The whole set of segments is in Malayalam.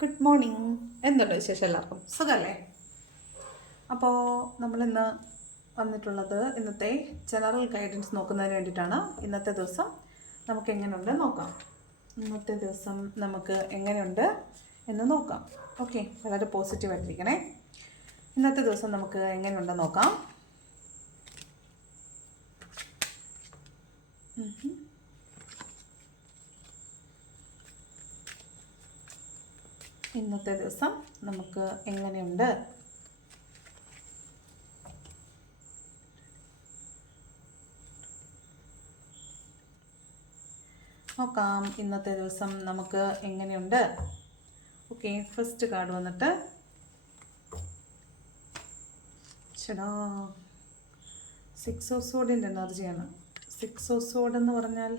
Good morning. എന്തുണ്ട് വിശേഷം? എല്ലാവർക്കും സുഖമല്ലേ? അപ്പോൾ നമ്മളിന്ന് വന്നിട്ടുള്ളത് ഇന്നത്തെ ജനറൽ ഗൈഡൻസ് നോക്കുന്നതിന് വേണ്ടിയിട്ടാണ്. ഇന്നത്തെ ദിവസം നമുക്ക് എങ്ങനെയുണ്ട് നോക്കാം. ഇന്നത്തെ ദിവസം നമുക്ക് എങ്ങനെയുണ്ട് എന്ന് നോക്കാം. ഓക്കെ, വളരെ പോസിറ്റീവായിട്ടിരിക്കണേ. ഇന്നത്തെ ദിവസം നമുക്ക് എങ്ങനെയുണ്ട് നോക്കാം. ഇന്നത്തെ ദിവസം നമുക്ക് എങ്ങനെയുണ്ട്? നോക്കാം. ഇന്നത്തെ ദിവസം നമുക്ക് എങ്ങനെയുണ്ട്? ഓക്കെ, ഫസ്റ്റ് കാർഡ് വന്നിട്ട് ചേടാ 6 ഓഫ് സോഡിൻ്റെ എനർജിയാണ്. 6 ഓഫ് സോഡ് എന്ന് പറഞ്ഞാൽ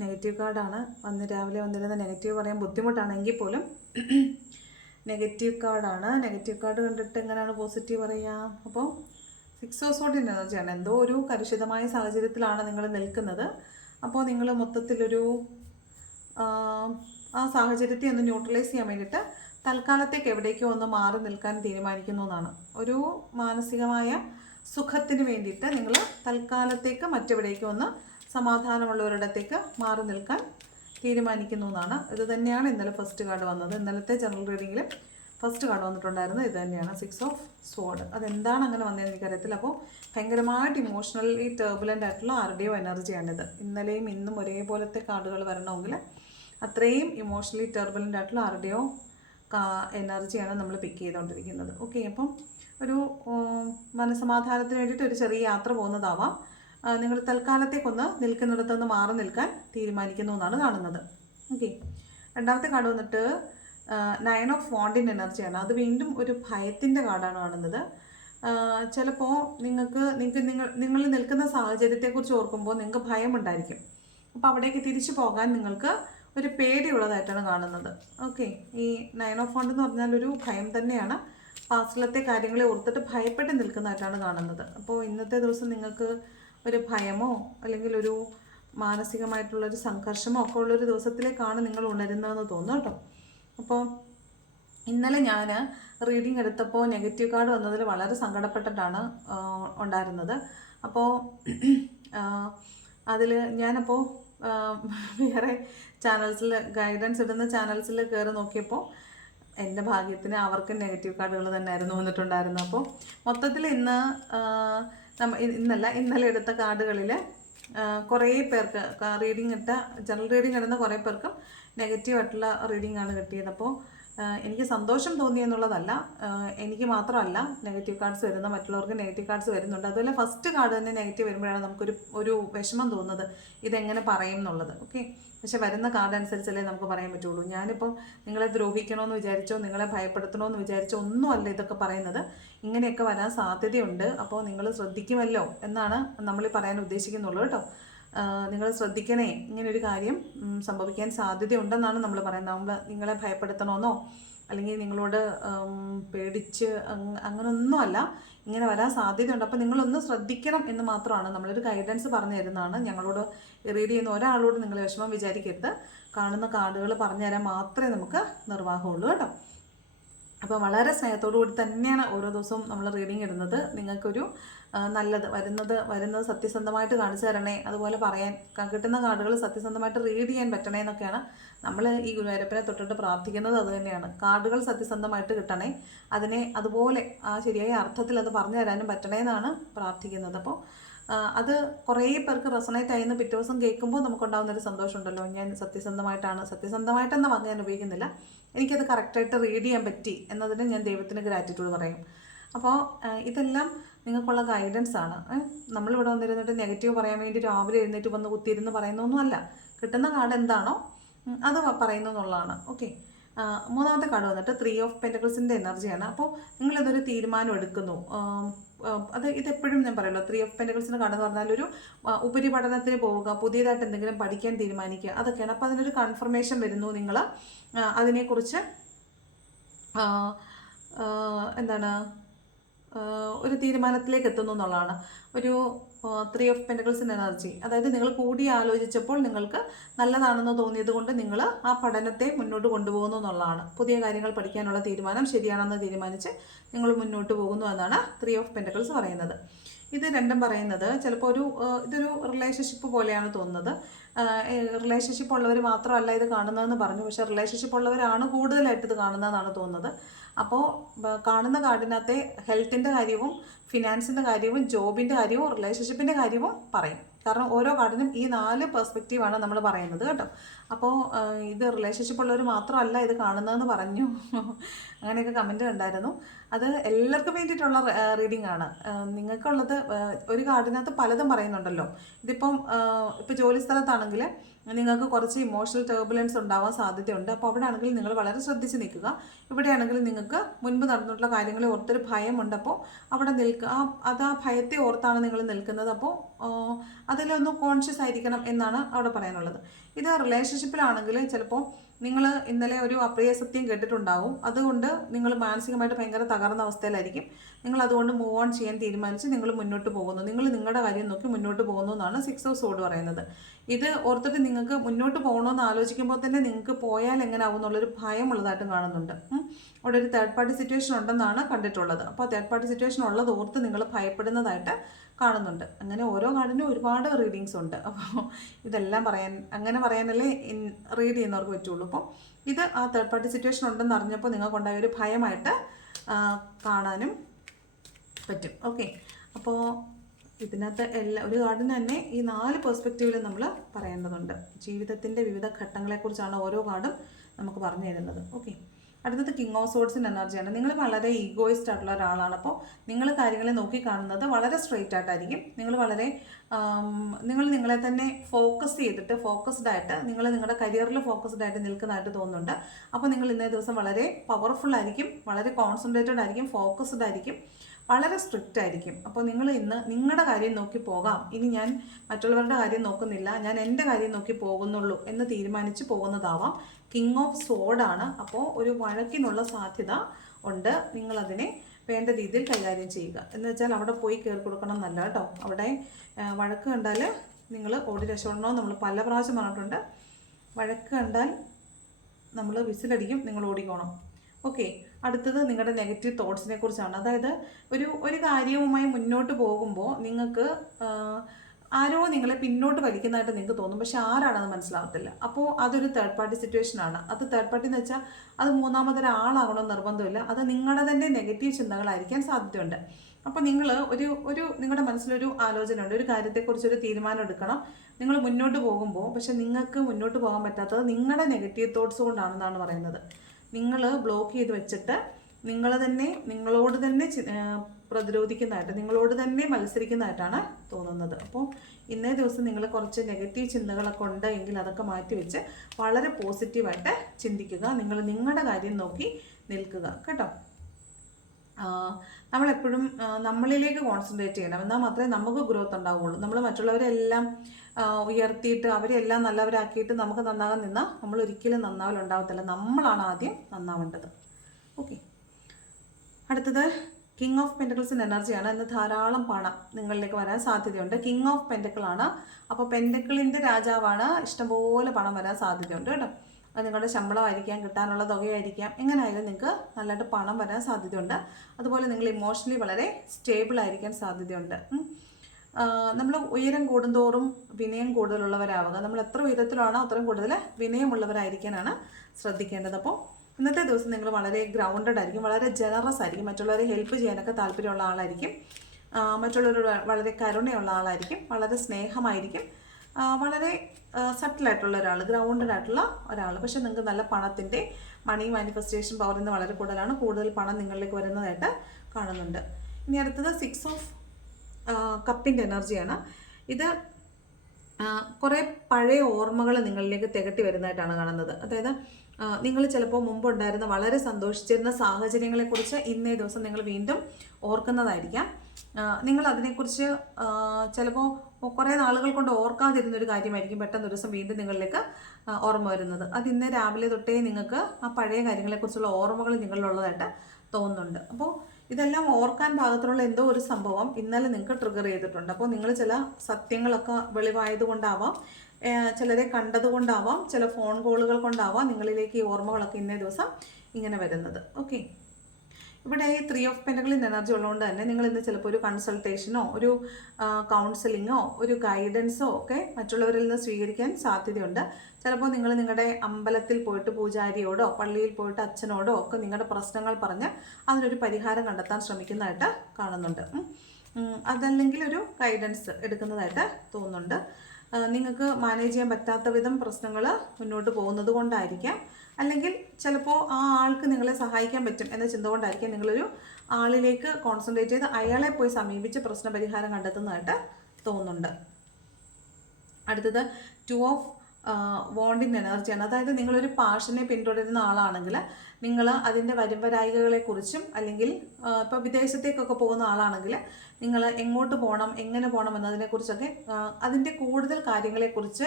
നെഗറ്റീവ് കാർഡാണ്. രാവിലെ വന്നിരുന്ന നെഗറ്റീവ് പറയാൻ ബുദ്ധിമുട്ടാണെങ്കിൽ പോലും നെഗറ്റീവ് കാർഡാണ്. നെഗറ്റീവ് കാർഡ് കണ്ടിട്ട് എങ്ങനെയാണ് പോസിറ്റീവ് പറയുക? അപ്പോൾ 6 ഓഫ് സോഡിൻ്റെ എനർജിയാണ്. എന്തോ ഒരു കലുഷിതമായ സാഹചര്യത്തിലാണ് നിങ്ങൾ നിൽക്കുന്നത്. അപ്പോൾ നിങ്ങൾ മൊത്തത്തിലൊരു ആ സാഹചര്യത്തെ ഒന്ന് ന്യൂട്രലൈസ് ചെയ്യാൻ വേണ്ടിയിട്ട് തൽക്കാലത്തേക്ക് എവിടേക്കോ ഒന്ന് മാറി നിൽക്കാൻ തീരുമാനിക്കുന്നു എന്നാണ്. ഒരു മാനസികമായ സുഖത്തിന് വേണ്ടിയിട്ട് നിങ്ങൾ തൽക്കാലത്തേക്ക് മറ്റെവിടേക്കോ ഒന്ന് സമാധാനമുള്ളവരിടത്തേക്ക് മാറി നിൽക്കാൻ തീരുമാനിക്കുന്നു എന്നാണ്. ഇത് തന്നെയാണ് ഇന്നലെ ഫസ്റ്റ് കാർഡ് വന്നത്. ഇന്നലത്തെ ജനറൽ റീഡിങ്ങിൽ ഫസ്റ്റ് കാർഡ് വന്നിട്ടുണ്ടായിരുന്നത് ഇത് തന്നെയാണ്, 6 ഓഫ് സ്വോർഡ്. അതെന്താണ് അങ്ങനെ വന്നതെന്ന് എനിക്കറിയത്തില്ല. അപ്പോൾ ഭയങ്കരമായിട്ട് ഇമോഷണലി ടർബുലൻ്റ് ആയിട്ടുള്ള ആരുടെയോ എനർജിയാണിത്. ഇന്നലെയും ഇന്നും ഒരേപോലത്തെ കാർഡുകൾ വരണമെങ്കിൽ അത്രയും ഇമോഷണലി ടർബുലൻ്റ് ആയിട്ടുള്ള ആരുടെയോ എനർജിയാണ് നമ്മൾ പിക്ക് ചെയ്തുകൊണ്ടിരിക്കുന്നത്. ഓക്കെ, അപ്പം ഒരു മനസ്സമാധാനത്തിന് വേണ്ടിയിട്ട് ഒരു ചെറിയ യാത്ര പോകുന്നതാവാം. നിങ്ങൾ തൽക്കാലത്തേക്കൊന്ന് നിൽക്കുന്നിടത്തുനിന്ന് മാറി നിൽക്കാൻ തീരുമാനിക്കുന്നു എന്നാണ് കാണുന്നത്. ഓക്കെ, രണ്ടാമത്തെ കാർഡ് വന്നിട്ട് 9 ഓഫ് വാണ്ടിൻ്റെ എനർജിയാണ്. അത് വീണ്ടും ഒരു ഭയത്തിൻ്റെ കാർഡാണ് കാണുന്നത്. ചിലപ്പോൾ നിങ്ങൾ നിൽക്കുന്ന സാഹചര്യത്തെക്കുറിച്ച് ഓർക്കുമ്പോൾ നിങ്ങൾക്ക് ഭയമുണ്ടായിരിക്കും. അപ്പോൾ അവിടേക്ക് തിരിച്ചു പോകാൻ നിങ്ങൾക്ക് ഒരു പേടിയുള്ളതായിട്ടാണ് കാണുന്നത്. ഓക്കെ, ഈ 9 ഓഫ് വാണ്ട് എന്ന് പറഞ്ഞാൽ ഒരു ഭയം തന്നെയാണ്. പാസ്റ്റിലത്തെ കാര്യങ്ങളെ ഓർത്തിട്ട് ഭയപ്പെട്ട് നിൽക്കുന്നതായിട്ടാണ് കാണുന്നത്. അപ്പോൾ ഇന്നത്തെ ദിവസം നിങ്ങൾക്ക് ഒരു ഭയമോ അല്ലെങ്കിൽ ഒരു മാനസികമായിട്ടുള്ളൊരു സംഘർഷമോ ഒക്കെ ഉള്ളൊരു ദിവസത്തിലേക്കാണ് നിങ്ങൾ ഉണരുന്നതെന്ന് തോന്നുന്നു കേട്ടോ. അപ്പോൾ ഇന്നലെ ഞാൻ റീഡിങ് എടുത്തപ്പോൾ നെഗറ്റീവ് കാർഡ് വന്നതിൽ വളരെ സങ്കടപ്പെട്ടിട്ടാണ് ഉണ്ടായിരുന്നത്. അപ്പോൾ അതിൽ ഞാനപ്പോൾ വേറെ ചാനൽസിൽ ഗൈഡൻസ് ഇടുന്ന ചാനൽസിൽ കയറി നോക്കിയപ്പോൾ എൻ്റെ ഭാഗ്യത്തിന് അവർക്ക് നെഗറ്റീവ് കാർഡുകൾ തന്നെയായിരുന്നു വന്നിട്ടുണ്ടായിരുന്നത്. അപ്പോൾ മൊത്തത്തിൽ ഇന്നലെ എടുത്ത കാർഡുകളിൽ കുറേ പേർക്ക് ജനറൽ റീഡിങ് ഇടുന്ന കുറേ പേർക്കും നെഗറ്റീവായിട്ടുള്ള റീഡിംഗ് ആണ് കിട്ടിയത്. അപ്പോൾ എനിക്ക് സന്തോഷം തോന്നി എന്നുള്ളതല്ല, എനിക്ക് മാത്രമല്ല നെഗറ്റീവ് കാർഡ്സ് വരുന്നത്, മറ്റുള്ളവർക്ക് നെഗറ്റീവ് കാർഡ്സ് വരുന്നുണ്ട്. അതുപോലെ ഫസ്റ്റ് കാർഡ് തന്നെ നെഗറ്റീവ് വരുമ്പോഴാണ് നമുക്കൊരു വിഷമം തോന്നുന്നത്, ഇതെങ്ങനെ പറയും എന്നുള്ളത്. ഓക്കെ, പക്ഷെ വരുന്ന കാർഡ് അനുസരിച്ചല്ലേ നമുക്ക് പറയാൻ പറ്റുള്ളൂ. ഞാനിപ്പം നിങ്ങളെ ദ്രോഹിക്കണമെന്ന് വിചാരിച്ചോ നിങ്ങളെ ഭയപ്പെടുത്തണമെന്ന് വിചാരിച്ചോ ഒന്നുമല്ല ഇതൊക്കെ പറയുന്നത്. ഇങ്ങനെയൊക്കെ വരാൻ സാധ്യതയുണ്ട്. അപ്പോൾ നിങ്ങൾ ശ്രദ്ധിക്കുമല്ലോ എന്നാണ് നമ്മൾ പറയാൻ ഉദ്ദേശിക്കുന്നുള്ളൂ കേട്ടോ. നിങ്ങൾ ശ്രദ്ധിക്കണേ, ഇങ്ങനൊരു കാര്യം സംഭവിക്കാൻ സാധ്യതയുണ്ടെന്നാണ് നമ്മൾ പറയുന്നത്. നമ്മൾ നിങ്ങളെ ഭയപ്പെടുത്തണമെന്നോ അല്ലെങ്കിൽ നിങ്ങളോട് പേടിച്ച് അങ്ങനൊന്നുമല്ല, ഇങ്ങനെ വരാൻ സാധ്യതയുണ്ട്. അപ്പോൾ നിങ്ങളൊന്ന് ശ്രദ്ധിക്കണം എന്ന് മാത്രമാണ് നമ്മളൊരു ഗൈഡൻസ് പറഞ്ഞു തരുന്നതാണ്. ഞങ്ങളോട് റീഡ് ചെയ്യുന്ന ഒരാളോട് നിങ്ങൾ വിഷമം വിചാരിക്കരുത്. കാണുന്ന കാർഡുകൾ പറഞ്ഞു തരാൻ മാത്രമേ നമുക്ക് നിർവാഹമുള്ളൂ കേട്ടോ. അപ്പോൾ വളരെ സ്നേഹത്തോടു കൂടി തന്നെയാണ് ഓരോ ദിവസവും നമ്മൾ റീഡിങ് ഇടുന്നത്. നിങ്ങൾക്കൊരു നല്ലത് വരുന്നത് സത്യസന്ധമായിട്ട് കാണിച്ചു തരണേ, അതുപോലെ കിട്ടുന്ന കാർഡുകൾ സത്യസന്ധമായിട്ട് റീഡ് ചെയ്യാൻ പറ്റണേ എന്നൊക്കെയാണ് നമ്മൾ ഈ ഗുരുവായൂരപ്പനെ തൊട്ടിട്ട് പ്രാർത്ഥിക്കുന്നത്. അത് തന്നെയാണ്, കാർഡുകൾ സത്യസന്ധമായിട്ട് കിട്ടണേ, അതിനെ അതുപോലെ ആ ശരിയായ അർത്ഥത്തിൽ അത് പറഞ്ഞു തരാനും പറ്റണേ എന്നാണ് പ്രാർത്ഥിക്കുന്നത്. അപ്പോൾ അത് കുറേ പേർക്ക് റെസണേറ്റ് ആയെന്ന് പിറ്റേ ദിവസം കേൾക്കുമ്പോൾ നമുക്കുണ്ടാകുന്നൊരു സന്തോഷമുണ്ടല്ലോ. ഞാൻ സത്യസന്ധമായിട്ടെന്ന വാക്ക് ഞാൻ ഉപയോഗിക്കുന്നില്ല, എനിക്കത് കറക്റ്റായിട്ട് റീഡ് ചെയ്യാൻ പറ്റി എന്നതിന് ഞാൻ ദൈവത്തിന് ഗ്രാറ്റിറ്റ്യൂഡ് പറയും. അപ്പോൾ ഇതെല്ലാം നിങ്ങൾക്കുള്ള ഗൈഡൻസ് ആണ്. നമ്മളിവിടെ വന്നിരുന്നിട്ട് നെഗറ്റീവ് പറയാൻ വേണ്ടി രാവിലെ എഴുന്നേറ്റ് വന്ന് കുത്തിയിരുന്ന് പറയുന്നൊന്നുമല്ല. കിട്ടുന്ന കാർഡ് എന്താണോ അത് പറയുന്നു എന്നുള്ളതാണ്. ഓക്കെ, മൂന്നാമത്തെ കാർഡ് വന്നിട്ട് 3 ഓഫ് പെൻറ്റക്കിൾസിൻ്റെ എനർജിയാണ്. അപ്പോൾ നിങ്ങളിതൊരു തീരുമാനം എടുക്കുന്നു. ഇതെപ്പോഴും ഞാൻ പറയുമല്ലോ, 3 ഓഫ് പെൻറ്റക്കിൾസിൻ്റെ കാർഡ് എന്ന് പറഞ്ഞാൽ ഒരു ഉപരിപഠനത്തിന് പോവുക, പുതിയതായിട്ട് എന്തെങ്കിലും പഠിക്കാൻ തീരുമാനിക്കുക, അതൊക്കെയാണ്. അപ്പോൾ അതിനൊരു കൺഫർമേഷൻ വരുന്നു. നിങ്ങൾ അതിനെക്കുറിച്ച് എന്താണ് ഒരു തീരുമാനത്തിലേക്ക് എത്തുന്നു എന്നുള്ളതാണ്. ഒരു 3 ഓഫ് പെൻറ്റക്കിൾസിൻ്റെ എനർജി, അതായത് നിങ്ങൾ കൂടി ആലോചിച്ചപ്പോൾ നിങ്ങൾക്ക് നല്ലതാണെന്ന് തോന്നിയത് കൊണ്ട് നിങ്ങൾ ആ പഠനത്തെ മുന്നോട്ട് കൊണ്ടുപോകുന്നു എന്നുള്ളതാണ്. പുതിയ കാര്യങ്ങൾ പഠിക്കാനുള്ള തീരുമാനം ശരിയാണെന്ന് തീരുമാനിച്ച് നിങ്ങൾ മുന്നോട്ട് പോകുന്നു എന്നാണ് 3 ഓഫ് പെൻറ്റക്കിൾസ് പറയുന്നത്. ഇത് രണ്ടും പറയുന്നത് ചിലപ്പോൾ ഇതൊരു റിലേഷൻഷിപ്പ് പോലെയാണ് തോന്നുന്നത്. റിലേഷൻഷിപ്പ് ഉള്ളവർ മാത്രമല്ല ഇത് കാണുന്നതെന്ന് പറഞ്ഞു, പക്ഷേ റിലേഷൻഷിപ്പ് ഉള്ളവരാണ് കൂടുതലായിട്ട് ഇത് കാണുന്നതെന്നാണ് തോന്നുന്നത്. അപ്പോൾ കാണുന്ന കാർഡിനകത്തെ ഹെൽത്തിൻ്റെ കാര്യവും ഫിനാൻസിൻ്റെ കാര്യവും ജോബിൻ്റെ കാര്യവും റിലേഷൻഷിപ്പിൻ്റെ കാര്യവും പറയും. കാരണം ഓരോ കാർഡിനും ഈ 4 പെർസ്പെക്റ്റീവാണ് നമ്മൾ പറയുന്നത് കേട്ടോ. അപ്പോൾ ഇത് റിലേഷൻഷിപ്പ് ഉള്ളവർ മാത്രമല്ല ഇത് കാണുന്നതെന്ന് പറഞ്ഞു. അങ്ങനെയൊക്കെ കമൻറ്റ് കണ്ടായിരുന്നു. അത് എല്ലാവർക്കും വേണ്ടിയിട്ടുള്ള റീഡിംഗ് ആണ്. നിങ്ങൾക്കുള്ളത് ഒരു കാർഡിനകത്ത് പലതും പറയുന്നുണ്ടല്ലോ. ഇപ്പോൾ ജോലി സ്ഥലത്താണെങ്കിൽ നിങ്ങൾക്ക് കുറച്ച് ഇമോഷണൽ ടർബുലൻസ് ഉണ്ടാവാൻ സാധ്യതയുണ്ട്. അപ്പോൾ അവിടെ ആണെങ്കിൽ നിങ്ങൾ വളരെ ശ്രദ്ധിച്ച് നിൽക്കുക. ഇവിടെയാണെങ്കിൽ നിങ്ങൾക്ക് മുൻപ് നടന്നിട്ടുള്ള കാര്യങ്ങളെ ഓർത്തൊരു ഭയമുണ്ട്. അപ്പോൾ അവിടെ ആ ഭയത്തെ ഓർത്താണ് നിങ്ങൾ നിൽക്കുന്നത്. അപ്പോൾ അതിലൊന്ന് കോൺഷ്യസ് ആയിരിക്കണം എന്നാണ് അവിടെ പറയാനുള്ളത്. ഇത് റിലേഷൻഷിപ്പിലാണെങ്കിൽ ചിലപ്പോൾ നിങ്ങൾ ഇന്നലെ ഒരു അപ്രിയ സത്യം കേട്ടിട്ടുണ്ടാവും. അതുകൊണ്ട് നിങ്ങൾ മാനസികമായിട്ട് ഭയങ്കര തകർന്ന അവസ്ഥയിലായിരിക്കും. നിങ്ങൾ അതുകൊണ്ട് മൂവ് ഓൺ ചെയ്യാൻ തീരുമാനിച്ച് നിങ്ങൾ മുന്നോട്ട് പോകുന്നു. നിങ്ങൾ നിങ്ങളുടെ കാര്യം നോക്കി മുന്നോട്ട് പോകുന്നു എന്നാണ് 6 ഓഫ് സോഡ് പറയുന്നത്. ഇത് ഓർത്തിട്ട് നിങ്ങൾക്ക് മുന്നോട്ട് പോകണമെന്ന് ആലോചിക്കുമ്പോൾ തന്നെ നിങ്ങൾക്ക് പോയാൽ എങ്ങനെ ആവും എന്നുള്ളൊരു ഭയമുള്ളതായിട്ടും കാണുന്നുണ്ട്. അവിടെ ഒരു തേർഡ് പാർട്ടി സിറ്റുവേഷൻ ഉണ്ടെന്നാണ് കണ്ടിട്ടുള്ളത്. അപ്പോൾ തേർഡ് പാർട്ടി സിറ്റുവേഷൻ ഉള്ളത് ഓർത്ത് നിങ്ങൾ ഭയപ്പെടുന്നതായിട്ട് കാണുന്നുണ്ട്. അങ്ങനെ ഓരോ കാർഡിനും ഒരുപാട് റീഡിങ്സ് ഉണ്ട്. അപ്പോൾ ഇതെല്ലാം അങ്ങനെ പറയാനല്ലേ റീഡ് ചെയ്യുന്നവർക്ക് പറ്റുള്ളൂ. അപ്പോൾ ഇത് ആ തേർഡ് പാർട്ടി സിറ്റുവേഷൻ ഉണ്ടെന്ന് അറിഞ്ഞപ്പോൾ നിങ്ങൾക്കുണ്ടായ ഒരു ഭയമായിട്ട് കാണാനും പറ്റും. ഓക്കെ, അപ്പോൾ ഇതിനകത്ത് ഒരു കാർഡിന് തന്നെ ഈ 4 പെർസ്പെക്റ്റീവിൽ നമ്മൾ പറയേണ്ടതുണ്ട്. ജീവിതത്തിൻ്റെ വിവിധ ഘട്ടങ്ങളെക്കുറിച്ചാണ് ഓരോ കാർഡും നമുക്ക് പറഞ്ഞു തരുന്നത്. ഓക്കെ, അടുത്തത് കിങ് ഓഫ് സോഡ്സിൻ്റെ എനർജിയാണ്. നിങ്ങൾ വളരെ ഈഗോയിസ്റ്റ് ആയിട്ടുള്ള ഒരാളാണ്. അപ്പോൾ നിങ്ങൾ കാര്യങ്ങളെ നോക്കി കാണുന്നത് വളരെ സ്ട്രെയിറ്റ് ആയിട്ടായിരിക്കും. നിങ്ങൾ നിങ്ങളെ തന്നെ ഫോക്കസ്ഡ് ആയിട്ട് നിങ്ങൾ നിങ്ങളുടെ കരിയറിൽ ഫോക്കസ്ഡ് ആയിട്ട് നിൽക്കുന്നതായിട്ട് തോന്നുന്നുണ്ട്. അപ്പോൾ നിങ്ങൾ ഇന്നേ ദിവസം വളരെ പവർഫുൾ ആയിരിക്കും, വളരെ കോൺസെൻട്രേറ്റഡ് ആയിരിക്കും, ഫോക്കസ്ഡ് ആയിരിക്കും, വളരെ സ്ട്രിക്റ്റ് ആയിരിക്കും. അപ്പോൾ നിങ്ങൾ ഇന്ന് നിങ്ങളുടെ കാര്യം നോക്കി പോകാം, ഇനി ഞാൻ മറ്റുള്ളവരുടെ കാര്യം നോക്കുന്നില്ല, ഞാൻ എൻ്റെ കാര്യം നോക്കി പോകുന്നുള്ളൂ എന്ന് തീരുമാനിച്ച് പോകുന്നതാവാം. King of സോഡാണ്. അപ്പോൾ ഒരു വഴക്കിനുള്ള സാധ്യത ഉണ്ട്. നിങ്ങളതിനെ വേണ്ട രീതിയിൽ കൈകാര്യം ചെയ്യുക. എന്ന് വെച്ചാൽ അവിടെ പോയി കയറി കൊടുക്കണം എന്നല്ല കേട്ടോ. അവിടെ വഴക്ക് കണ്ടാൽ നിങ്ങൾ ഓടി രക്ഷപ്പെടണമെന്ന് നമ്മൾ പല പ്രാവശ്യം പറഞ്ഞിട്ടുണ്ട്. വഴക്ക് കണ്ടാൽ നമ്മൾ വിസിലടിക്കും, നിങ്ങൾ ഓടിക്കോണം. ഓക്കെ, അടുത്തത് നിങ്ങളുടെ നെഗറ്റീവ് തോട്ട്സിനെ കുറിച്ചാണ്. അതായത് ഒരു കാര്യവുമായി മുന്നോട്ട് പോകുമ്പോൾ നിങ്ങൾക്ക് ആരോ നിങ്ങളെ പിന്നോട്ട് വലിക്കുന്നതായിട്ട് നിങ്ങൾക്ക് തോന്നും, പക്ഷെ ആരാണെന്ന് മനസ്സിലാവത്തില്ല. അപ്പോൾ അതൊരു തേർഡ് പാർട്ടി സിറ്റുവേഷനാണ്. അത് തേർഡ് പാർട്ടി എന്ന് വെച്ചാൽ അത് മൂന്നാമതൊരാളാകണമെന്ന് നിർബന്ധമില്ല. അത് നിങ്ങളുടെ തന്നെ നെഗറ്റീവ് ചിന്തകളായിരിക്കാൻ സാധ്യതയുണ്ട്. അപ്പോൾ നിങ്ങൾ നിങ്ങളുടെ മനസ്സിലൊരു ആലോചന ഉണ്ട്, ഒരു കാര്യത്തെക്കുറിച്ചൊരു തീരുമാനം എടുക്കണം, നിങ്ങൾ മുന്നോട്ട് പോകുമ്പോൾ. പക്ഷെ നിങ്ങൾക്ക് മുന്നോട്ട് പോകാൻ പറ്റാത്തത് നിങ്ങളുടെ നെഗറ്റീവ് തോട്ട്സ് കൊണ്ടാണെന്നാണ് പറയുന്നത്. നിങ്ങൾ ബ്ലോക്ക് ചെയ്ത് വെച്ചിട്ട് നിങ്ങളോട് തന്നെ പ്രതിരോധിക്കുന്നതായിട്ട്, നിങ്ങളോട് തന്നെ മത്സരിക്കുന്നതായിട്ടാണ് തോന്നുന്നത്. അപ്പോൾ ഇന്നേ ദിവസം നിങ്ങൾ കുറച്ച് നെഗറ്റീവ് ചിന്തകളൊക്കെ ഉണ്ട് എങ്കിൽ അതൊക്കെ മാറ്റിവെച്ച് വളരെ പോസിറ്റീവായിട്ട് ചിന്തിക്കുക. നിങ്ങൾ നിങ്ങളുടെ കാര്യം നോക്കി നിൽക്കുക കേട്ടോ. നമ്മളെപ്പോഴും നമ്മളിലേക്ക് കോൺസെൻട്രേറ്റ് ചെയ്യണം, എന്നാൽ മാത്രമേ നമുക്ക് ഗ്രോത്ത് ഉണ്ടാവുകയുള്ളൂ. നമ്മൾ മറ്റുള്ളവരെല്ലാം ഉയർത്തിയിട്ട് അവരെല്ലാം നല്ലവരാക്കിയിട്ട് നമുക്ക് നന്നാകാൻ നിന്നാൽ നമ്മൾ ഒരിക്കലും നന്നാവലുണ്ടാവത്തില്ല. നമ്മളാണ് ആദ്യം നന്നാവേണ്ടത്. ഓക്കെ, അടുത്തത് കിങ് ഓഫ് പെൻറ്റക്കിൾസിൻ്റെ എനർജിയാണ്. ഇന്ന് ധാരാളം പണം നിങ്ങളിലേക്ക് വരാൻ സാധ്യതയുണ്ട്. കിങ് ഓഫ് പെൻറ്റക്കിളാണ്. അപ്പോൾ പെൻറ്റക്കിളിൻ്റെ രാജാവാണ്. ഇഷ്ടംപോലെ പണം വരാൻ സാധ്യതയുണ്ട് കേട്ടോ. അത് നിങ്ങളുടെ ശമ്പളമായിരിക്കാം, കിട്ടാനുള്ള തുകയായിരിക്കാം, എങ്ങനെയായാലും നിങ്ങൾക്ക് നല്ലതായിട്ട് പണം വരാൻ സാധ്യതയുണ്ട്. അതുപോലെ നിങ്ങൾ ഇമോഷണലി വളരെ സ്റ്റേബിൾ ആയിരിക്കാൻ സാധ്യതയുണ്ട്. നമ്മൾ ഉയരം കൂടുന്തോറും വിനയം കൂടുതലുള്ളവരാവുക. നമ്മൾ എത്ര ഉയരത്തിലാണോ അത്രയും കൂടുതൽ വിനയമുള്ളവരായിരിക്കാനാണ് ശ്രദ്ധിക്കേണ്ടത്. അപ്പോൾ ഇന്നത്തെ ദിവസം നിങ്ങൾ വളരെ ഗ്രൗണ്ടഡ് ആയിരിക്കും, വളരെ ജനറസ് ആയിരിക്കും, മറ്റുള്ളവരെ ഹെൽപ്പ് ചെയ്യാനൊക്കെ താല്പര്യമുള്ള ആളായിരിക്കും, മറ്റുള്ളവരോട് വളരെ കരുണയുള്ള ആളായിരിക്കും, വളരെ സ്നേഹമായിരിക്കും, വളരെ സട്ടിലായിട്ടുള്ള ഒരാൾ, ഗ്രൗണ്ടഡ് ആയിട്ടുള്ള ഒരാൾ. പക്ഷേ നിങ്ങൾക്ക് നല്ല പണത്തിൻ്റെ മണി മാനിഫെസ്റ്റേഷൻ പവർ ഇന്ന് വളരെ കൂടുതലാണ്. കൂടുതൽ പണം നിങ്ങളിലേക്ക് വരുന്നതായിട്ട് കാണുന്നുണ്ട്. ഇനി അടുത്തത് 6 ഓഫ് കപ്പിൻ്റെ എനർജിയാണ്. ഇത് കുറേ പഴയ ഓർമ്മകൾ നിങ്ങളിലേക്ക് തികട്ടി വരുന്നതായിട്ടാണ് കാണുന്നത്. അതായത് നിങ്ങൾ ചിലപ്പോൾ മുമ്പുണ്ടായിരുന്ന വളരെ സന്തോഷിച്ചിരുന്ന സാഹചര്യങ്ങളെക്കുറിച്ച് ഇന്നേ ദിവസം നിങ്ങൾ വീണ്ടും ഓർക്കുന്നതായിരിക്കാം. നിങ്ങൾ അതിനെക്കുറിച്ച് ചിലപ്പോൾ കുറേ നാളുകൾ കൊണ്ട് ഓർക്കാതിരുന്നൊരു കാര്യമായിരിക്കും പെട്ടെന്ന് ഒരു ദിവസം വീണ്ടും നിങ്ങളിലേക്ക് ഓർമ്മ വരുന്നത്. അത് ഇന്ന് രാവിലെ തൊട്ടേ നിങ്ങൾക്ക് ആ പഴയ കാര്യങ്ങളെക്കുറിച്ചുള്ള ഓർമ്മകൾ നിങ്ങളിലുള്ളതായിട്ട് തോന്നുന്നുണ്ട്. അപ്പോൾ ഇതെല്ലാം ഓർക്കാൻ പാകത്തിലുള്ള എന്തോ ഒരു സംഭവം ഇന്നലെ നിങ്ങൾക്ക് ട്രിഗർ ചെയ്തിട്ടുണ്ട്. അപ്പോൾ നിങ്ങൾ ചില സത്യങ്ങളൊക്കെ വെളിവായതുകൊണ്ടാവാം, ചിലരെ കണ്ടതുകൊണ്ടാവാം, ചില ഫോൺ കോളുകൾ കൊണ്ടാവാം നിങ്ങളിലേക്ക് ഈ ഓർമ്മകളൊക്കെ ഇന്നേ ദിവസം ഇങ്ങനെ വരുന്നത്. ഓക്കെ, ഇവിടെ ഈ 3 ഓഫ് പെൻറ്റക്കിളിൻ്റെ എനർജി ഉള്ളതുകൊണ്ട് തന്നെ നിങ്ങൾ ഇന്ന് ചിലപ്പോൾ ഒരു കൺസൾട്ടേഷനോ ഒരു കൗൺസിലിങ്ങോ ഒരു ഗൈഡൻസോ ഒക്കെ മറ്റുള്ളവരിൽ നിന്ന് സ്വീകരിക്കാൻ സാധ്യതയുണ്ട്. ചിലപ്പോൾ നിങ്ങൾ നിങ്ങളുടെ അമ്പലത്തിൽ പോയിട്ട് പൂജാരിയോടോ പള്ളിയിൽ പോയിട്ട് അച്ഛനോടോ ഒക്കെ നിങ്ങളുടെ പ്രശ്നങ്ങൾ പറഞ്ഞ് അതിനൊരു പരിഹാരം കണ്ടെത്താൻ ശ്രമിക്കുന്നതായിട്ട് കാണുന്നുണ്ട്. അതല്ലെങ്കിൽ ഒരു ഗൈഡൻസ് എടുക്കുന്നതായിട്ട് തോന്നുന്നുണ്ട്. നിങ്ങൾക്ക് മാനേജ് ചെയ്യാൻ പറ്റാത്ത വിധം പ്രശ്നങ്ങൾ മുന്നോട്ട് പോകുന്നത് കൊണ്ടായിരിക്കാം, അല്ലെങ്കിൽ ചിലപ്പോൾ ആ ആൾക്ക് നിങ്ങളെ സഹായിക്കാൻ പറ്റും എന്ന ചിന്ത കൊണ്ടായിരിക്കാം നിങ്ങളൊരു ആളിലേക്ക് കോൺസെൻട്രേറ്റ് ചെയ്ത് അയാളെ പോയി സമീപിച്ച് പ്രശ്നപരിഹാരം കണ്ടെത്തുന്നതായിട്ട് തോന്നുന്നുണ്ട്. അടുത്തത് 2 ഓഫ് വോണ്ടിൻ്റെ എനർജിയാണ്. അതായത് നിങ്ങളൊരു പാഷനെ പിന്തുടരുന്ന ആളാണെങ്കിൽ നിങ്ങൾ അതിൻ്റെ വരുംവരായികകളെക്കുറിച്ചും, അല്ലെങ്കിൽ ഇപ്പോൾ വിദേശത്തേക്കൊക്കെ പോകുന്ന ആളാണെങ്കിൽ നിങ്ങൾ എങ്ങോട്ട് പോകണം എങ്ങനെ പോകണം എന്നതിനെക്കുറിച്ചൊക്കെ അതിൻ്റെ കൂടുതൽ കാര്യങ്ങളെക്കുറിച്ച്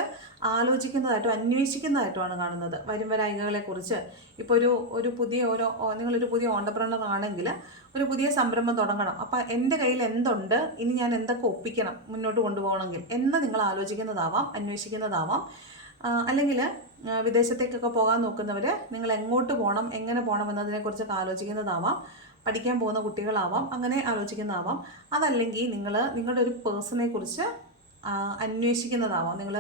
ആലോചിക്കുന്നതായിട്ടും അന്വേഷിക്കുന്നതായിട്ടുമാണ് കാണുന്നത്. വരുംവരായികകളെക്കുറിച്ച് ഇപ്പോൾ നിങ്ങളൊരു പുതിയ ഓണ്ടർപ്രണർ ആണെങ്കിൽ ഒരു പുതിയ സംരംഭം തുടങ്ങണം, അപ്പോൾ എൻ്റെ കയ്യിൽ എന്തുണ്ട്, ഇനി ഞാൻ എന്തൊക്കെ ഒപ്പിക്കണം മുന്നോട്ട് കൊണ്ടുപോകണമെങ്കിൽ എന്ന് നിങ്ങൾ ആലോചിക്കുന്നതാവാം, അന്വേഷിക്കുന്നതാവാം. അല്ലെങ്കിൽ വിദേശത്തേക്കൊക്കെ പോകാൻ നോക്കുന്നവർ നിങ്ങൾ എങ്ങോട്ട് പോകണം എങ്ങനെ പോകണം എന്നതിനെക്കുറിച്ചൊക്കെ ആലോചിക്കുന്നതാവാം, പഠിക്കാൻ പോകുന്ന കുട്ടികളാവാം, അങ്ങനെ ആലോചിക്കുന്നതാവാം. അതല്ലെങ്കിൽ നിങ്ങളുടെ ഒരു പേഴ്സണെ കുറിച്ച് അന്വേഷിക്കുന്നതാവാം. നിങ്ങൾ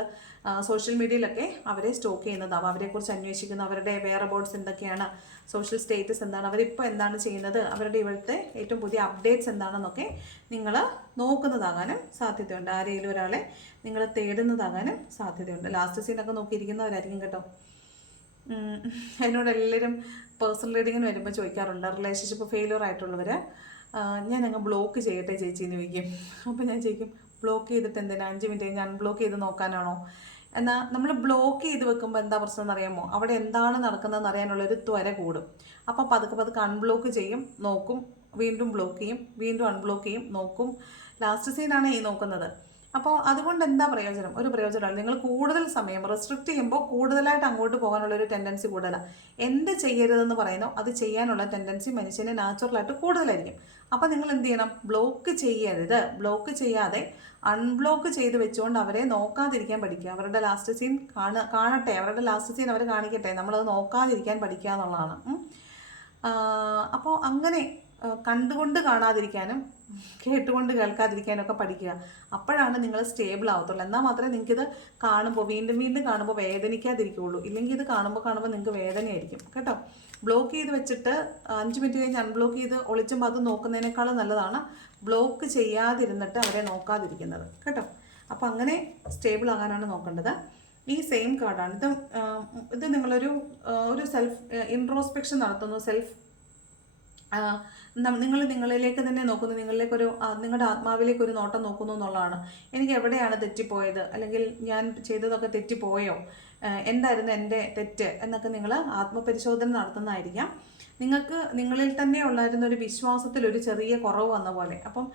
സോഷ്യൽ മീഡിയയിലൊക്കെ അവരെ സ്റ്റോക്ക് ചെയ്യുന്നതാവാം, അവരെക്കുറിച്ച് അന്വേഷിക്കുന്ന, അവരുടെ വെയർ അബൌട്ട്സ് എന്തൊക്കെയാണ്, സോഷ്യൽ സ്റ്റേറ്റസ് എന്താണ്, അവരിപ്പോൾ എന്താണ് ചെയ്യുന്നത്, അവരുടെ ഇവിടുത്തെ ഏറ്റവും പുതിയ അപ്ഡേറ്റ്സ് എന്താണെന്നൊക്കെ നിങ്ങൾ നോക്കുന്നതാകാനും സാധ്യതയുണ്ട്. ആരെങ്കിലും ഒരാളെ നിങ്ങൾ തേടുന്നതാകാനും സാധ്യതയുണ്ട്. ലാസ്റ്റ് സീനൊക്കെ നോക്കിയിരിക്കുന്നവരായിരിക്കും കേട്ടോ. എന്നോട് എല്ലാവരും പേഴ്സണൽ റീഡിങ്ങിന് വരുമ്പോൾ ചോദിക്കാറുണ്ട്, റിലേഷൻഷിപ്പ് ഫെയിലിയർ ആയിട്ടുള്ളവർ ഞാൻ അങ്ങ് ബ്ലോക്ക് ചെയ്യട്ടെ ചേച്ചി എന്ന് ചോദിക്കും. അപ്പോൾ ഞാൻ ചോദിക്കും, ബ്ലോക്ക് ചെയ്തിട്ട് എന്തിനാ, 5 മിനിറ്റ് കഴിഞ്ഞ് അൺബ്ലോക്ക് ചെയ്ത് നോക്കാനാണോ? എന്നാൽ നമ്മൾ ബ്ലോക്ക് ചെയ്ത് വെക്കുമ്പോൾ എന്താ പ്രശ്നം എന്നറിയാമോ? അവിടെ എന്താണ് നടക്കുന്നതെന്ന് അറിയാനുള്ളൊരു ത്വര കൂടും. അപ്പോൾ പതുക്കെ അൺബ്ലോക്ക് ചെയ്യും, നോക്കും, വീണ്ടും ബ്ലോക്ക് ചെയ്യും, വീണ്ടും അൺബ്ലോക്ക് ചെയ്യും, നോക്കും. ലാസ്റ്റ് സീനാണ് ഈ നോക്കുന്നത്. അപ്പോൾ അതുകൊണ്ട് എന്താ പ്രയോജനം? ഒരു പ്രയോജനമാണ്. നിങ്ങൾ കൂടുതൽ സമയം റെസ്ട്രിക്റ്റ് ചെയ്യുമ്പോൾ കൂടുതലായിട്ട് അങ്ങോട്ട് പോകാനുള്ളൊരു ടെൻഡൻസി കൂടുതലാണ്. എന്ത് ചെയ്യരുതെന്ന് പറയുന്നോ അത് ചെയ്യാനുള്ള ടെൻഡൻസി മനുഷ്യന് നാച്ചുറലായിട്ട് കൂടുതലായിരിക്കും. അപ്പോൾ നിങ്ങൾ എന്ത് ചെയ്യണം? ബ്ലോക്ക് ചെയ്യരുത്. ബ്ലോക്ക് ചെയ്യാതെ അൺബ്ലോക്ക് ചെയ്ത് വെച്ചുകൊണ്ട് അവരെ നോക്കാതിരിക്കാൻ പഠിക്കുക. അവരുടെ ലാസ്റ്റ് സീൻ കാണട്ടെ, അവരുടെ ലാസ്റ്റ് സീൻ അവർ കാണിക്കട്ടെ, നമ്മളത് നോക്കാതിരിക്കാൻ പഠിക്കുക എന്നുള്ളതാണ്. അപ്പോൾ അങ്ങനെ കണ്ടുകൊണ്ട് കാണാതിരിക്കാനും കേട്ടുകൊണ്ട് കേൾക്കാതിരിക്കാനും ഒക്കെ പഠിക്കുക. അപ്പോഴാണ് നിങ്ങൾ സ്റ്റേബിൾ ആവത്തുള്ളൂ. എന്നാൽ മാത്രമേ നിങ്ങൾക്കിത് കാണുമ്പോൾ വീണ്ടും കാണുമ്പോൾ വേദനിക്കാതിരിക്കുകയുള്ളൂ. ഇല്ലെങ്കിൽ ഇത് കാണുമ്പോൾ നിങ്ങൾക്ക് വേദനയായിരിക്കും കേട്ടോ. ബ്ലോക്ക് ചെയ്ത് വെച്ചിട്ട് 5 മിനിറ്റ് കഴിഞ്ഞ് അൺബ്ലോക്ക് ചെയ്ത് ഒളിച്ചും പാത്തും നോക്കുന്നതിനേക്കാളും നല്ലതാണ് ബ്ലോക്ക് ചെയ്യാതിരുന്നിട്ട് അവരെ നോക്കാതിരിക്കുന്നത് കേട്ടോ. അപ്പോൾ അങ്ങനെ സ്റ്റേബിൾ ആകാനാണ് നോക്കേണ്ടത്. ഈ സെയിം കാർഡാണ് ഇത് നിങ്ങളൊരു സെൽഫ് ഇൻട്രോസ്പെക്ഷൻ നടത്തുന്നു, നിങ്ങൾ നിങ്ങളിലേക്ക് തന്നെ നോക്കുന്നു, നിങ്ങളുടെ ആത്മാവിലേക്ക് ഒരു നോട്ടം നോക്കുന്നു എന്നുള്ളതാണ്. എനിക്ക് എവിടെയാണ് തെറ്റിപ്പോയത്, അല്ലെങ്കിൽ ഞാൻ ചെയ്തതൊക്കെ തെറ്റിപ്പോയോ, എന്തായിരുന്നു എൻ്റെ തെറ്റ് എന്നൊക്കെ നിങ്ങൾ ആത്മപരിശോധന നടത്തുന്നതായിരിക്കാം. നിങ്ങൾക്ക് നിങ്ങളിൽ തന്നെ ഉള്ളായിരുന്ന ഒരു വിശ്വാസത്തിൽ ഒരു ചെറിയ കുറവ് വന്ന പോലെ. അപ്പം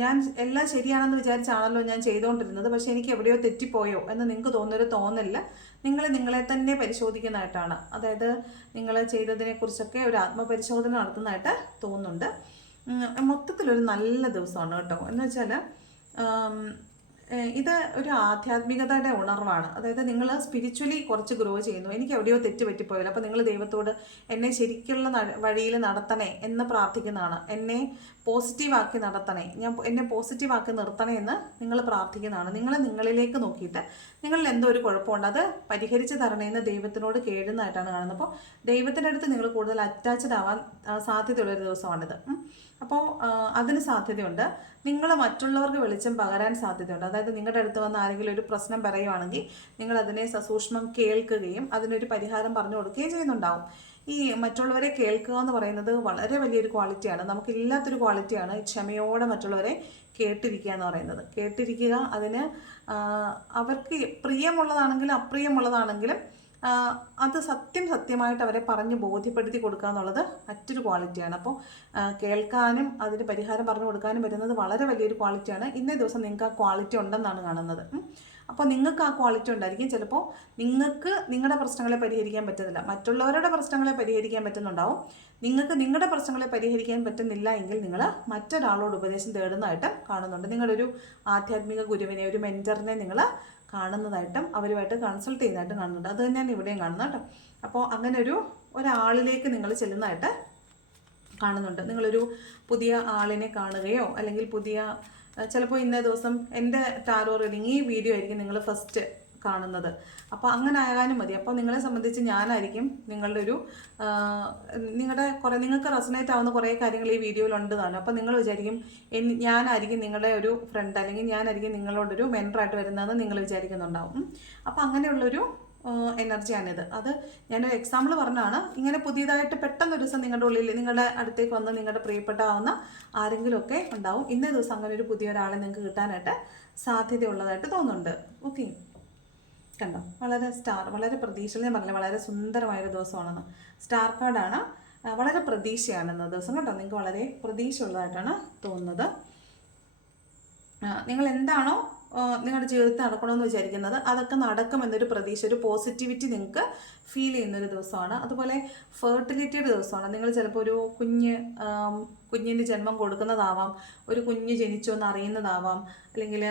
ഞാൻ എല്ലാം ശരിയാണെന്ന് വിചാരിച്ചാണല്ലോ ഞാൻ ചെയ്തുകൊണ്ടിരുന്നത്, പക്ഷേ എനിക്ക് എവിടെയോ തെറ്റിപ്പോയോ എന്ന് നിങ്ങൾക്ക് തോന്നുന്നൊരു തോന്നലില്ല. നിങ്ങളെ തന്നെ പരിശോധിക്കുന്നതായിട്ടാണ്. അതായത് നിങ്ങൾ ചെയ്തതിനെക്കുറിച്ചൊക്കെ ഒരു ആത്മപരിശോധന നടത്തുന്നതായിട്ട് തോന്നുന്നുണ്ട്. മൊത്തത്തിലൊരു നല്ല ദിവസമാണ് കേട്ടോ. എന്ന് വെച്ചാൽ ഇത് ഒരു ആധ്യാത്മികതയുടെ ഉണർവാണ്. അതായത് നിങ്ങൾ സ്പിരിച്വലി കുറച്ച് ഗ്രോ ചെയ്യുന്നു. എനിക്ക് എവിടെയോ തെറ്റ് പറ്റിപ്പോയില്ല, അപ്പോൾ നിങ്ങൾ ദൈവത്തോട് എന്നെ ശരിക്കുള്ള വഴിയിൽ നടത്തണേ എന്ന് പ്രാർത്ഥിക്കുന്നതാണ്. എന്നെ പോസിറ്റീവാക്കി നടത്തണേ, എന്നെ പോസിറ്റീവാക്കി നിർത്തണേ എന്ന് നിങ്ങൾ പ്രാർത്ഥിക്കുന്നതാണ്. നിങ്ങളിലേക്ക് നോക്കിയിട്ട് നിങ്ങളിൽ എന്തോ ഒരു കുഴപ്പമുണ്ട്, അത് പരിഹരിച്ച് തരണേന്ന് ദൈവത്തിനോട് കേഴുന്നതായിട്ടാണ് കാണുന്നത്. അപ്പോൾ ദൈവത്തിൻ്റെ അടുത്ത് നിങ്ങൾ കൂടുതൽ അറ്റാച്ച്ഡ് ആവാൻ സാധ്യതയുള്ളൊരു ദിവസമാണിത്. അപ്പോൾ അതിന് സാധ്യതയുണ്ട്. നിങ്ങൾ മറ്റുള്ളവർക്ക് വെളിച്ചം പകരാൻ സാധ്യതയുണ്ട്. അതായത് നിങ്ങളുടെ അടുത്ത് വന്ന് ആരെങ്കിലും ഒരു പ്രശ്നം പറയുവാണെങ്കിൽ നിങ്ങൾ അതിനെ സസൂക്ഷ്മം കേൾക്കുകയും അതിനൊരു പരിഹാരം പറഞ്ഞു കൊടുക്കുകയും ചെയ്യുന്നുണ്ടാവും. ഈ മറ്റുള്ളവരെ കേൾക്കുക എന്ന് പറയുന്നത് വളരെ വലിയൊരു ക്വാളിറ്റിയാണ്. നമുക്കില്ലാത്തൊരു ക്വാളിറ്റിയാണ് ക്ഷമയോടെ മറ്റുള്ളവരെ കേട്ടിരിക്കുക എന്ന് പറയുന്നത്. കേട്ടിരിക്കുക, അതിന് അവർക്ക് പ്രിയമുള്ളതാണെങ്കിലും അപ്രിയമുള്ളതാണെങ്കിലും അത് സത്യമായിട്ട് അവരെ പറഞ്ഞ് ബോധ്യപ്പെടുത്തി കൊടുക്കുക എന്നുള്ളത് മറ്റൊരു ക്വാളിറ്റിയാണ്. അപ്പോൾ കേൾക്കാനും അതിന് പരിഹാരം പറഞ്ഞു കൊടുക്കാനും വരുന്നത് വളരെ വലിയൊരു ക്വാളിറ്റിയാണ്. ഇന്നേ ദിവസം നിങ്ങൾക്ക് ആ ക്വാളിറ്റി ഉണ്ടെന്നാണ് കാണുന്നത്. അപ്പോൾ നിങ്ങൾക്ക് ആ ക്വാളിറ്റി ഉണ്ടായിരിക്കും. ചിലപ്പോൾ നിങ്ങൾക്ക് നിങ്ങളുടെ പ്രശ്നങ്ങളെ പരിഹരിക്കാൻ പറ്റുന്നില്ല, മറ്റുള്ളവരുടെ പ്രശ്നങ്ങളെ പരിഹരിക്കാൻ പറ്റുന്നുണ്ടാവും. നിങ്ങൾക്ക് നിങ്ങളുടെ പ്രശ്നങ്ങളെ പരിഹരിക്കാൻ പറ്റുന്നില്ല എങ്കിൽ നിങ്ങൾ മറ്റൊരാളോട് ഉപദേശം തേടുന്നതായിട്ട് കാണുന്നുണ്ട്. നിങ്ങളൊരു ആധ്യാത്മിക ഗുരുവിനെ, ഒരു മെൻറ്ററിനെ നിങ്ങൾ കാണുന്നതായിട്ടും അവരുമായിട്ട് കൺസൾട്ട് ചെയ്യുന്നതായിട്ടും കാണുന്നുണ്ട്. അത് തന്നെയാണ് ഇവിടെയും കാണുന്നത് കേട്ടോ. അപ്പോൾ അങ്ങനെ ഒരാളിലേക്ക് നിങ്ങൾ ചെല്ലുന്നതായിട്ട് കാണുന്നുണ്ട്. നിങ്ങളൊരു പുതിയ ആളിനെ കാണുകയോ അല്ലെങ്കിൽ ചിലപ്പോൾ ഇന്നേ ദിവസം എൻ്റെ ടാരോ റീഡിങ് ഈ വീഡിയോ ആയിരിക്കും നിങ്ങൾ ഫസ്റ്റ് കാണുന്നത്. അപ്പോൾ അങ്ങനെ ആകാനും മതി. അപ്പോൾ നിങ്ങളെ സംബന്ധിച്ച് ഞാനായിരിക്കും നിങ്ങൾക്ക് റെസൊനേറ്റ് ആവുന്ന കുറേ കാര്യങ്ങൾ ഈ വീഡിയോയിലുണ്ട് താനും. അപ്പോൾ നിങ്ങൾ വിചാരിക്കും ഞാനായിരിക്കും നിങ്ങളുടെ ഒരു ഫ്രണ്ട്, അല്ലെങ്കിൽ ഞാനായിരിക്കും നിങ്ങളോടൊരു മെൻറ്ററായിട്ട് വരുന്നതെന്ന് നിങ്ങൾ വിചാരിക്കുന്നുണ്ടാവും. അപ്പോൾ അങ്ങനെയുള്ളൊരു എനർജിയാണിത്. അത് ഞാനൊരു എക്സാമ്പിൾ പറഞ്ഞാണ്. ഇങ്ങനെ പുതിയതായിട്ട് പെട്ടെന്നൊരു ദിവസം നിങ്ങളുടെ ഉള്ളിൽ, നിങ്ങളുടെ അടുത്തേക്ക് വന്ന് നിങ്ങളുടെ പ്രിയപ്പെട്ടാവുന്ന ആരെങ്കിലുമൊക്കെ ഉണ്ടാവും. ഇന്നേ ദിവസം അങ്ങനെ ഒരു പുതിയൊരാളെ നിങ്ങൾക്ക് കിട്ടാനായിട്ട് സാധ്യതയുള്ളതായിട്ട് തോന്നുന്നുണ്ട്. ഓക്കെ, കണ്ടോ, വളരെ പ്രതീക്ഷ, ഞാൻ പറഞ്ഞില്ല വളരെ സുന്ദരമായൊരു ദിവസമാണെന്ന്. സ്റ്റാർ കാർഡാണ്, വളരെ പ്രതീക്ഷയാണ് ഇന്ന ദിവസം കേട്ടോ. നിങ്ങൾക്ക് വളരെ പ്രതീക്ഷ ഉള്ളതായിട്ടാണ് തോന്നുന്നത്. നിങ്ങൾ എന്താണോ നിങ്ങളുടെ ജീവിതത്തിൽ നടക്കണമെന്ന് വിചാരിക്കുന്നത് അതൊക്കെ നടക്കുമെന്നൊരു പ്രതീക്ഷ, ഒരു പോസിറ്റിവിറ്റി നിങ്ങൾക്ക് ഫീൽ ചെയ്യുന്നൊരു ദിവസമാണ്. അതുപോലെ ഫെർട്ടിലിറ്റിയുടെ ദിവസമാണ്. നിങ്ങൾ ചിലപ്പോൾ ഒരു കുഞ്ഞിന് ജന്മം കൊടുക്കുന്നതാവാം, ഒരു കുഞ്ഞ് ജനിച്ചോ എന്ന് അറിയുന്നതാവാം, അല്ലെങ്കിൽ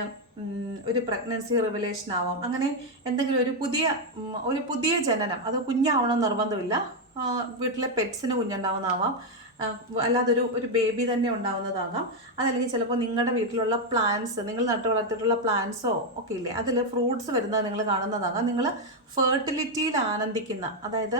ഒരു പ്രഗ്നൻസി റിവലേഷൻ ആവാം. അങ്ങനെ എന്തെങ്കിലും ഒരു പുതിയ ജനനം, അത് കുഞ്ഞാവണമെന്ന് നിർബന്ധമില്ല. വീട്ടിലെ പെറ്റ്സിന് കുഞ്ഞുണ്ടാവുന്നതാവാം, അല്ലാതെ ഒരു ബേബി തന്നെ ഉണ്ടാവുന്നതാകാം. അതല്ലെങ്കിൽ ചിലപ്പോൾ നിങ്ങളുടെ വീട്ടിലുള്ള പ്ലാന്റ്സ്, നിങ്ങൾ നട്ടു വളർത്തിയിട്ടുള്ള പ്ലാന്റ്സോ ഒക്കെ ഇല്ലേ, അതിൽ ഫ്രൂട്ട്സ് വരുന്നത് നിങ്ങൾ കാണുന്നതാകാം. നിങ്ങൾ ഫെർട്ടിലിറ്റിയിൽ ആനന്ദിക്കുന്ന, അതായത്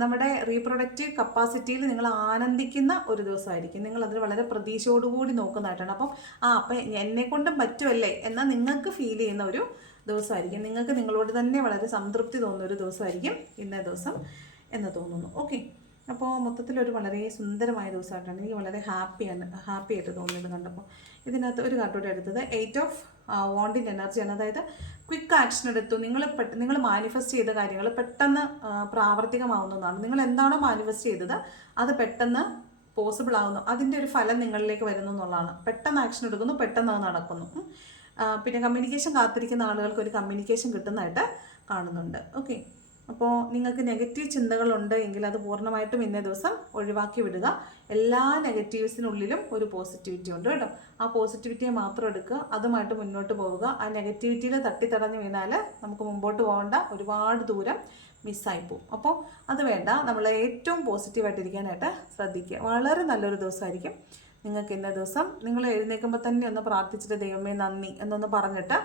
നമ്മുടെ റീപ്രൊഡക്റ്റീവ് കപ്പാസിറ്റിയിൽ നിങ്ങൾ ആനന്ദിക്കുന്ന ഒരു ദിവസമായിരിക്കും. നിങ്ങൾ അതിൽ വളരെ പ്രതീക്ഷയോടുകൂടി നോക്കുന്നതായിട്ടാണ്. അപ്പം എന്നെക്കൊണ്ടും പറ്റുമല്ലേ എന്നാൽ നിങ്ങൾക്ക് ഫീൽ ചെയ്യുന്ന ഒരു ദിവസമായിരിക്കും. നിങ്ങൾക്ക് നിങ്ങളോട് തന്നെ വളരെ സംതൃപ്തി തോന്നുന്ന ഒരു ദിവസമായിരിക്കും ഇന്നേ ദിവസം എന്ന് തോന്നുന്നു. ഓക്കെ, അപ്പോൾ മൊത്തത്തിലൊരു വളരെ സുന്ദരമായ ദിവസമായിട്ടാണ്. എനിക്ക് വളരെ ഹാപ്പി ആയിട്ട് തോന്നിയത് കണ്ടപ്പോൾ. ഇതിനകത്ത് ഒരു കാർഡോടെ എടുത്തത് 8 ഓഫ് വാണ്ടിൻ്റെ എനർജിയാണ്. അതായത് ക്വിക്ക് ആക്ഷൻ എടുത്തു. നിങ്ങൾ മാനിഫെസ്റ്റ് ചെയ്ത കാര്യങ്ങൾ പെട്ടെന്ന് പ്രാവർത്തികമാവുന്നതാണ്. നിങ്ങൾ എന്താണോ മാനിഫെസ്റ്റ് ചെയ്തത് അത് പെട്ടെന്ന് പോസിബിൾ ആവുന്നു, അതിൻ്റെ ഒരു ഫലം നിങ്ങളിലേക്ക് വരുന്നു എന്നുള്ളതാണ്. പെട്ടെന്ന് ആക്ഷൻ എടുക്കുന്നു, പെട്ടെന്ന് അത് നടക്കുന്നു. പിന്നെ കമ്മ്യൂണിക്കേഷൻ കാത്തിരിക്കുന്ന ആളുകൾക്ക് ഒരു കമ്മ്യൂണിക്കേഷൻ കിട്ടുന്നതായിട്ട് കാണുന്നുണ്ട്. ഓക്കെ, അപ്പോൾ നിങ്ങൾക്ക് നെഗറ്റീവ് ചിന്തകളുണ്ട് എങ്കിൽ അത് പൂർണ്ണമായിട്ടും ഇന്നേ ദിവസം ഒഴിവാക്കി വിടുക. എല്ലാ നെഗറ്റീവ്സിനുള്ളിലും ഒരു പോസിറ്റിവിറ്റി ഉണ്ട് കേട്ടോ. ആ പോസിറ്റിവിറ്റിയെ മാത്രം എടുക്കുക, അതുമായിട്ട് മുന്നോട്ട് പോവുക. ആ നെഗറ്റിവിറ്റിയിൽ തട്ടിത്തടഞ്ഞ് വീണാൽ നമുക്ക് മുമ്പോട്ട് പോകേണ്ട ഒരുപാട് ദൂരം മിസ്സായിപ്പോവും. അപ്പോൾ അത് വേണ്ട, നമ്മൾ ഏറ്റവും പോസിറ്റീവായിട്ടിരിക്കാനായിട്ട് ശ്രദ്ധിക്കുക. വളരെ നല്ലൊരു ദിവസമായിരിക്കും നിങ്ങൾക്ക് ഇന്നേ ദിവസം. നിങ്ങൾ എഴുന്നേൽക്കുമ്പോൾ തന്നെ ഒന്ന് പ്രാർത്ഥിച്ചിട്ട് ദൈവമേ നന്ദി എന്നൊന്ന് പറഞ്ഞിട്ട്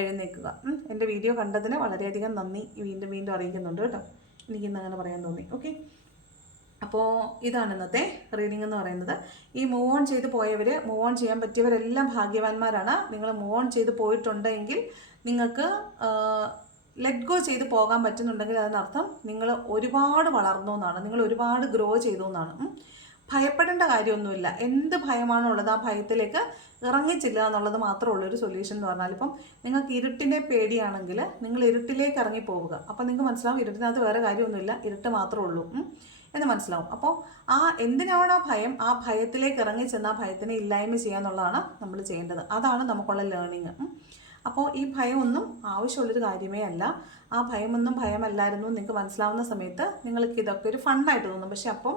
എഴുന്നേൽക്കുക. എൻ്റെ വീഡിയോ കണ്ടതിന് വളരെയധികം നന്ദി വീണ്ടും അറിയിക്കുന്നുണ്ട് കേട്ടോ. എനിക്കിന്ന് അങ്ങനെ പറയാൻ തോന്നി. ഓക്കെ, അപ്പോൾ ഇതാണ് ഇന്നത്തെ റീഡിംഗ് എന്ന് പറയുന്നത്. ഈ മൂവ് ഓൺ ചെയ്ത് മൂവ് ഓൺ ചെയ്യാൻ പറ്റിയവരെല്ലാം ഭാഗ്യവാന്മാരാണ്. നിങ്ങൾ മൂവ് ഓൺ ചെയ്ത് പോയിട്ടുണ്ടെങ്കിൽ, നിങ്ങൾക്ക് ലെറ്റ് ഗോ ചെയ്ത് പോകാൻ പറ്റുന്നുണ്ടെങ്കിൽ അതിനർത്ഥം നിങ്ങൾ ഒരുപാട് വളർന്നു എന്നാണ്, നിങ്ങൾ ഒരുപാട് ഗ്രോ ചെയ്തു എന്നാണ്. ഭയപ്പെടേണ്ട കാര്യമൊന്നുമില്ല. എന്ത് ഭയമാണോ ഉള്ളത് ആ ഭയത്തിലേക്ക് ഇറങ്ങിച്ചില്ല എന്നുള്ളത് മാത്രമേ ഉള്ളൂ ഒരു സൊല്യൂഷൻ എന്ന് പറഞ്ഞാൽ. ഇപ്പം നിങ്ങൾക്ക് ഇരുട്ടിനെ പേടിയാണെങ്കിൽ നിങ്ങൾ ഇരുട്ടിലേക്ക് ഇറങ്ങി പോവുക. അപ്പം നിങ്ങൾക്ക് മനസ്സിലാവും ഇരുട്ടിനകത്ത് വേറെ കാര്യമൊന്നുമില്ല, ഇരുട്ട് മാത്രമേ ഉള്ളൂ എന്ന് മനസ്സിലാവും. അപ്പോൾ എന്തിനാണ് ആ ഭയം, ആ ഭയത്തിലേക്ക് ഇറങ്ങി ചെന്ന് ആ ഭയത്തിനെ ഇല്ലായ്മ ചെയ്യുക എന്നുള്ളതാണ് നമ്മൾ ചെയ്യേണ്ടത്. അതാണ് നമുക്കുള്ള ലേണിങ്. അപ്പോൾ ഈ ഭയമൊന്നും ആവശ്യമുള്ളൊരു കാര്യമേ അല്ല. ആ ഭയമൊന്നും ഭയമല്ലായിരുന്നു നിങ്ങൾക്ക് മനസ്സിലാവുന്ന സമയത്ത് നിങ്ങൾക്ക് ഇതൊക്കെ ഒരു ഫണ്ണായിട്ട് തോന്നും. പക്ഷെ അപ്പം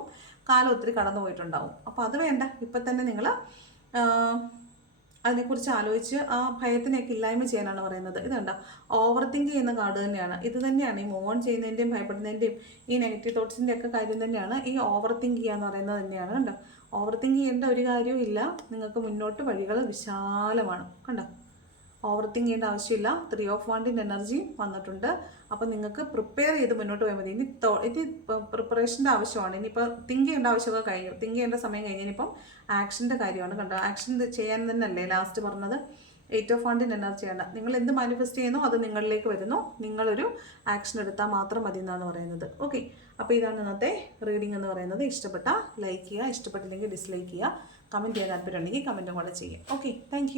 കാലം ഒത്തിരി കടന്നു പോയിട്ടുണ്ടാവും. അപ്പോൾ അത് വേണ്ട, ഇപ്പം തന്നെ നിങ്ങൾ അതിനെക്കുറിച്ച് ആലോചിച്ച് ആ ഭയത്തിനെയൊക്കെ ഇല്ലായ്മ ചെയ്യാനാണ് പറയുന്നത്. ഇതുണ്ടോ, ഓവർ തിങ്ക് ചെയ്യുന്ന കാർഡ് തന്നെയാണ്. ഇത് തന്നെയാണ് ഈ മൂവ് ഓൺ ചെയ്യുന്നതിൻ്റെയും ഭയപ്പെടുന്നതിൻ്റെയും ഈ നെഗറ്റീവ് തോട്ട്സിൻ്റെ ഒക്കെ കാര്യം തന്നെയാണ് ഈ ഓവർ തിങ്ക് ചെയ്യുക എന്ന് പറയുന്നത് തന്നെയാണ്. കണ്ടോ, ഓവർ തിങ്ക് ചെയ്യേണ്ട ഒരു കാര്യവും ഇല്ല. നിങ്ങൾക്ക് മുന്നോട്ട് വഴികൾ വിശാലമാണ്. കണ്ടോ, ഓവർ തിങ്ക് ചെയ്യേണ്ട ആവശ്യമില്ല. 3 ഓഫ് വാണ്ടിൻ്റെ എനർജി വന്നിട്ടുണ്ട്. അപ്പോൾ നിങ്ങൾക്ക് പ്രിപ്പയർ ചെയ്ത് മുന്നോട്ട് പോയാൽ മതി. ഇത് പ്രിപ്പറേഷൻ്റെ ആവശ്യമാണ്. ഇനിയിപ്പോൾ തിങ്ക് ചെയ്യേണ്ട ആവശ്യമൊക്കെ കഴിഞ്ഞു, തിങ്ക് ചെയ്യേണ്ട സമയം കഴിഞ്ഞ് ഇനിയിപ്പം ആക്ഷൻ്റെ കാര്യമാണ്. കണ്ടോ, ആക്ഷൻ ചെയ്യാൻ തന്നെയല്ലേ ലാസ്റ്റ് പറഞ്ഞത്. 8 ഓഫ് വാണ്ടിൻ്റെ എനർജിയാണ്. നിങ്ങൾ എന്ത് മാനിഫെസ്റ്റ് ചെയ്യുന്നോ അത് നിങ്ങളിലേക്ക് വരുന്നു. നിങ്ങളൊരു ആക്ഷൻ എടുത്താൽ മാത്രം മതി എന്നാണ് പറയുന്നത്. ഓക്കെ, അപ്പോൾ ഇതാണ് ഇന്നത്തെ റീഡിംഗ് എന്ന് പറയുന്നത്. ഇഷ്ടപ്പെട്ടാൽ ലൈക്ക് ചെയ്യുക, ഇഷ്ടപ്പെട്ടില്ലെങ്കിൽ ഡിസ്ലൈക്ക് ചെയ്യുക. കമൻറ്റ് ചെയ്യാൻ താല്പര്യമുണ്ടെങ്കിൽ കമൻറ്റും കൂടെ ചെയ്യുക. Okay, thank